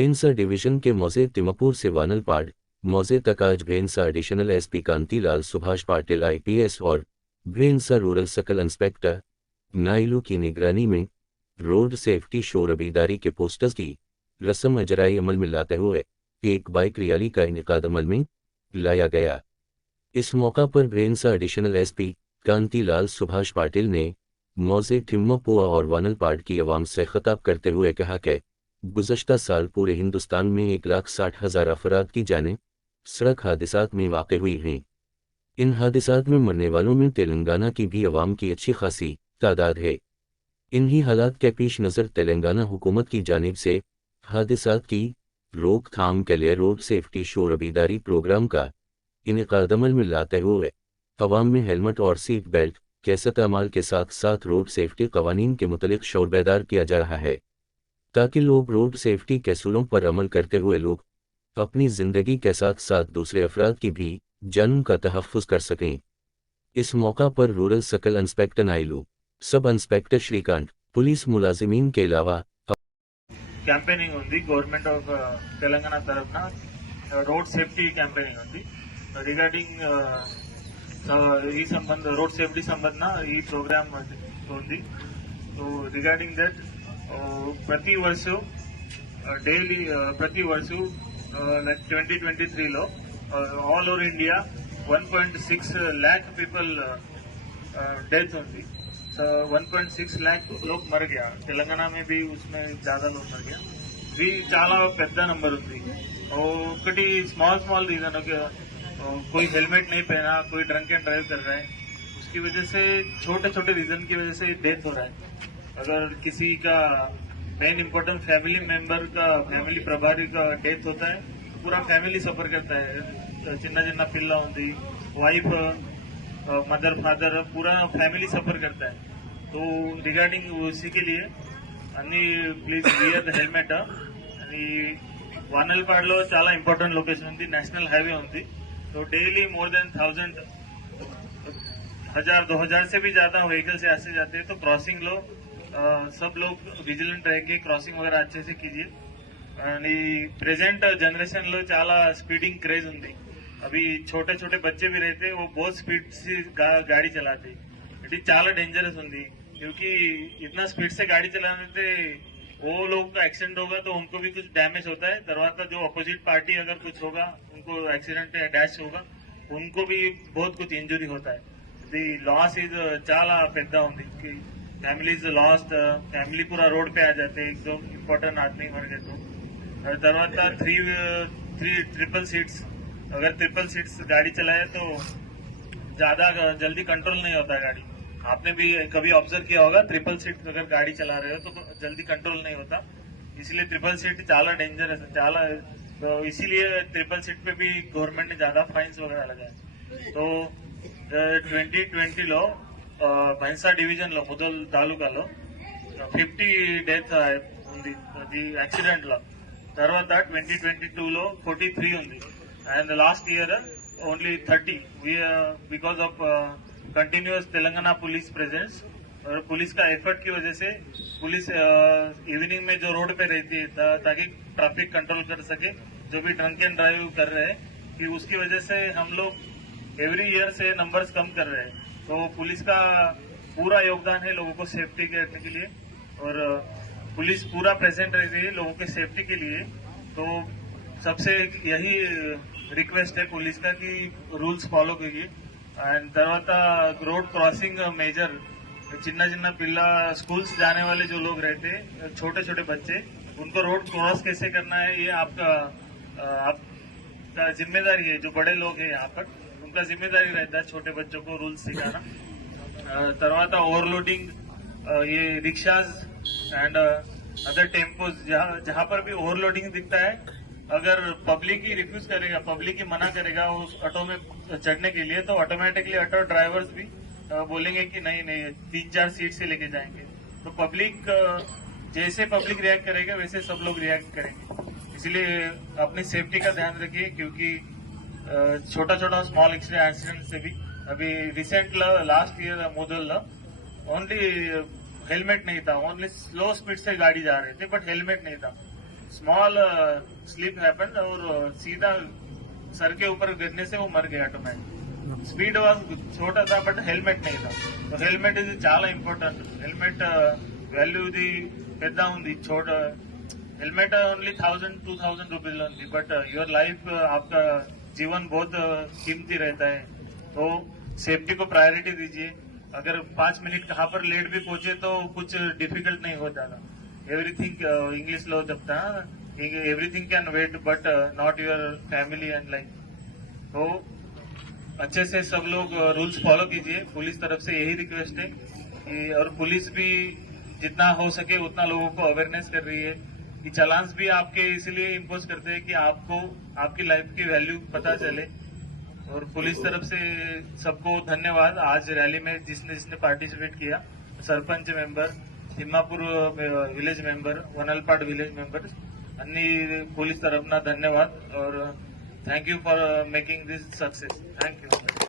भेंसा division के मौजे तिमपुर से वानलपाड मौजे तक आज Bhainsa additional SP Kantilal Subhash Patil IPS और Bhainsa rural circle inspector Nailu की निगरानी में रोड सेफ्टी शोरबीदारी के पोस्टर्स की रस्म अजराई अमल में लाते हुए एक बाइक रैली का इनेकाद अमल में लाया गया। इस मौका पर भेंसा एडिशनल एसपी कांतीलाल सुभाष पाटिल ने मौजे तिमपुर और वानलपाड की आवाम से खिताब करते हुए कहा कि गुज़श्ता साल पूरे हिंदुस्तान में 1,60,000 अफराद की जानें सड़क हादसात में वाक़ हुई हैं। इन हादसात में मरने वालों में तेलंगाना की भी आवाम की अच्छी खासी तादाद है। इन्हीं हालात के पेश नज़र तेलंगाना हुकूमत की जानिब से हादसात की रोकथाम के लिए रोड सेफ्टी शोरबीदारी प्रोग्राम का इनेकाद अमल में लाते हुए अवाम में हेलमेट और सीट बेल्ट के इस्तेमाल के साथ साथ रोड सेफ्टी कवानीन के मुतल्लिक़ शऊर बेदार किया जा रहा है, ताकि लोग रोड सेफ्टी के असूलों पर अमल करते हुए लोग अपनी ज़िंदगी के साथ साथ दूसरे अफराद की भी जान का तहफ़्फ़ुज़ कर सकें। इस मौका पर rural circle inspector नायलू, sub inspector Shrikant, police मुलाजिमीन के अलावा క్యాంపెయినింగ్ ఉంది గవర్నమెంట్ ఆఫ్ తెలంగాణ తరఫున రోడ్ సేఫ్టీ క్యాంపెయినింగ్ ఉంది రిగార్డింగ్ ఈ సంబంధ రోడ్ సేఫ్టీ సంబంధన ఈ ప్రోగ్రామ్ ఉంది. సో రిగార్డింగ్ దట్ ప్రతి వర్షం డైలీ ప్రతి వర్షం లైక్ 2023లో all over India 1.6 lakh people death होती. तो 1.6 लाख लोग मर गया. तेलंगाना में भी उसमें ज्यादा लोग मर गया. भी చాలా పెద్ద నంబర్ ఉంది. ఒకటి स्मॉल रीजन कोई हेलमेट नहीं पहना, कोई ड्रंक एंड ड्राइव कर रहा है, उसकी वजह से छोटे रीजन की वजह से डेथ हो रहा है. अगर किसी का मेन इम्पोर्टेंट फैमिली मेंबर का फैमिली प्रभारी का डेथ होता है, पूरा फैमिली सफर करता है. చిన్న పిల్ల ఉంది, वाइफ, मदर, फादर, पूरा फैमिली सफर करता है. तो रिगार्डिंग उसी के लिए अन्नी प्लीज वियर द हेलमेट. वानलपाडलो చాలా इंपॉर्टेंट लोकेशन ఉంది, नेशनल हाईवे ఉంది. तो डेली मोर देन 1,000-2,000 से भी ज्यादा व्हीकल से ऐसे जाते हैं. तो क्रॉसिंग लो सब लोग विजिलेंट रहेंगे, क्रॉसिंग वगैरह अच्छे से कीजिए. प्रेजेंट जनरेशन लो చాలా स्पीडिंग क्रेज ఉంది. अभी छोटे बच्चे भी रहते हैं, वो बहुत स्पीड से गाड़ी चलाते. इट చాలా डेंजरस ఉంది, क्योंकि इतना स्पीड से गाड़ी चलाने से वो लोग का एक्सीडेंट होगा तो उनको भी कुछ डैमेज होता है. తర్వాత जो अपोजिट पार्टी अगर कुछ होगा, उनको एक्सीडेंट या डैश होगा, उनको भी बहुत कुछ इंजुरी होता है. ది लॉस इज చాలా పెద్ద ఉంది. फैमिलीज लॉस्ट, फैमिली पूरा रोड पे आ जाते, एकदम इम्पोर्टेंट आदमी मर गए. तो తర్వాత 3 ट्रिपल सीट्स, अगर ट्रिपल सीट्स गाड़ी चलाए तो ज्यादा जल्दी कंट्रोल नहीं होता गाड़ी. आपने भी कभी ऑब्जर्व किया होगा, ट्रिपल सीट अगर गाड़ी चला रहे हो तो जल्दी कंट्रोल नहीं होता. इसलिए ट्रिपल सीट చాలా डेंजरस है, చాలా. तो इसीलिए ट्रिपल सीट पे भी गवर्नमेंट ने ज्यादा फाइन्स वगैरह लगाए. तो 2020లో భైన్సా డివిజన్ లో ముదల్ తాలూకాలో 50 డెత్ ఉంది అది యాక్సిడెంట్ లో. తర్వాత 2022లో 43 ఉంది. and last year only 30. We because of continuous Telangana police presence और पुलिस का एफर्ट की वजह से पुलिस इवनिंग में जो रोड पे रहती है ताकि ट्रैफिक कंट्रोल कर सके, जो भी ड्रंक एंड ड्राइव कर रहे हैं, कि उसकी वजह से हम लोग एवरी ईयर से नंबर्स कम कर रहे हैं. तो पुलिस का पूरा योगदान है लोगों को सेफ्टी करने के लिए, और पुलिस पूरा प्रेजेंट रहती है लोगों के सेफ्टी के लिए. तो सबसे यही रिक्वेस्ट है पुलिस का कि रूल्स फॉलो कीजिए. एंड తర్వాత रोड क्रॉसिंग मेजर చిన్న పిల్ల स्कूल्स जाने वाले जो लोग रहते हैं, छोटे बच्चे, उनको रोड क्रॉस कैसे करना है ये आपका जिम्मेदारी है. जो बड़े लोग हैं यहाँ पर, उनका जिम्मेदारी रहता है छोटे बच्चों को रूल्स सिखाना. తర్వాత ओवरलोडिंग, ये रिक्शाज एंड अदर टेम्पोज, जहाँ पर भी ओवरलोडिंग दिखता है, अगर पब्लिक ही रिफ्यूज करेगा, पब्लिक ही मना करेगा उस ऑटो में चढ़ने के लिए, तो ऑटोमेटिकली ऑटो ड्राइवर्स भी बोलेंगे कि नहीं 3-4 सीट से लेके जाएंगे. तो पब्लिक जैसे पब्लिक रिएक्ट करेगा वैसे सब लोग रिएक्ट करेंगे. इसलिए अपनी सेफ्टी का ध्यान रखिए, क्योंकि छोटा स्मॉल एक्सीडेंट से भी अभी रिसेंट लास्ट ईयर मुदल ओनली हेलमेट नहीं था, ओनली स्लो स्पीड से गाड़ी जा रहे थे, बट हेलमेट नहीं था. स्मॉल स्लिप हैपेंड और सीधा सर के ऊपर गिरने से वो मर गया ऑटोमेटिक। स्पीड वाज छोटा था बट हेलमेट नहीं था, तो हेलमेट ఇది చాలా ఇంపార్టెంట్। హెల్మెట్ వాల్యూ ఇది పెద్ద ఉంది, छोट हेलमेट ओनली 1000-2000 रुपीज ఉంది, बट योर लाइफ आपका जीवन बहुत कीमती रहता है, तो सेफ्टी को प्रायोरिटी दीजिए। अगर 5 मिनट कहाँ पर लेट भी पहुंचे तो कुछ डिफिकल्ट नहीं हो जाता। एवरीथिंग इंग्लिश लो जबता everything can wait but not your family and life. तो अच्छे से सब लोग रूल्स फॉलो कीजिए, पुलिस तरफ से यही रिक्वेस्ट है कि, और पुलिस भी जितना हो सके उतना लोगों को अवेयरनेस कर रही है कि चालान्स भी आपके इसलिए इम्पोज करते हैं कि आपको आपकी लाइफ की वैल्यू पता चले। और पुलिस तरफ से सबको धन्यवाद। आज रैली में जिसने जिसने पार्टिसिपेट किया, sarpanch member, Timmapur village member, Vanalpad village member, అన్ని పోలీస్ తరఫున ధన్యవాద్ और thank you for making this success. Thank you.